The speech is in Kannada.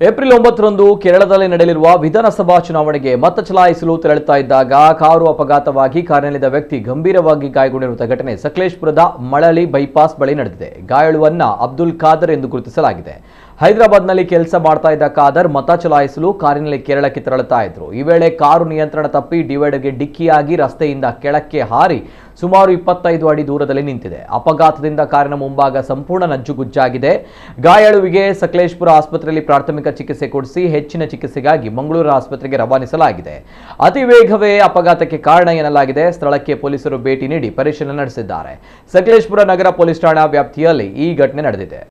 ಏಪ್ರಿಲ್ 9ರಂದು ಕೇರಳದಲ್ಲಿ ನಡೆಯಲಿರುವ ವಿಧಾನಸಭಾ ಚುನಾವಣೆಗೆ ಮತ ಚಲಾಯಿಸಲು ತೆರಳುತ್ತಾ ಇದ್ದಾಗ ಕಾರು ಅಪಘಾತವಾಗಿ ಕಾರಿನಲ್ಲಿದ್ದ ವ್ಯಕ್ತಿ ಗಂಭೀರವಾಗಿ ಗಾಯಗೊಂಡಿರುವ ಘಟನೆ ಸಕಲೇಶಪುರದ ಮಳಲಿ ಬೈಪಾಸ್ ಬಳಿ ನಡೆದಿದೆ. ಗಾಯಾಳುವನ್ನ ಅಬ್ದುಲ್ ಖಾದರ್ ಎಂದು ಗುರುತಿಸಲಾಗಿದೆ. ಹೈದರಾಬಾದ್ನಲ್ಲಿ ಕೆಲಸ ಮಾಡ್ತಾ ಇದ್ದ ಖಾದರ್ ಮತ ಚಲಾಯಿಸಲು ಕಾರಿನಲ್ಲಿ ಕೇರಳಕ್ಕೆ ತೆರಳುತ್ತಾ ಇದ್ರು. ಈ ವೇಳೆ ಕಾರು ನಿಯಂತ್ರಣ ತಪ್ಪಿ ಡಿವೈಡರ್ಗೆ ಡಿಕ್ಕಿಯಾಗಿ ರಸ್ತೆಯಿಂದ ಕೆಳಕ್ಕೆ ಹಾರಿ ಸುಮಾರು 25 ಅಡಿ ದೂರದಲ್ಲಿ ನಿಂತಿದೆ. ಅಪಘಾತದಿಂದ ಕಾರಿನ ಮುಂಭಾಗ ಸಂಪೂರ್ಣ ನಜ್ಜುಗುಜ್ಜಾಗಿದೆ. ಗಾಯಾಳುವಿಗೆ ಸಕಲೇಶಪುರ ಆಸ್ಪತ್ರೆಯಲ್ಲಿ ಪ್ರಾಥಮಿಕ ಚಿಕಿತ್ಸೆ ಕೊಡಿಸಿ ಹೆಚ್ಚಿನ ಚಿಕಿತ್ಸೆಗಾಗಿ ಮಂಗಳೂರು ಆಸ್ಪತ್ರೆಗೆ ರವಾನಿಸಲಾಗಿದೆ. ಅತಿ ವೇಗವೇ ಅಪಘಾತಕ್ಕೆ ಕಾರಣ ಎನ್ನಲಾಗಿದೆ. ಸ್ಥಳಕ್ಕೆ ಪೊಲೀಸರು ಭೇಟಿ ನೀಡಿ ಪರಿಶೀಲನೆ ನಡೆಸಿದ್ದಾರೆ. ಸಕಲೇಶಪುರ ನಗರ ಪೊಲೀಸ್ ಠಾಣಾ ವ್ಯಾಪ್ತಿಯಲ್ಲಿ ಈ ಘಟನೆ ನಡೆದಿದೆ.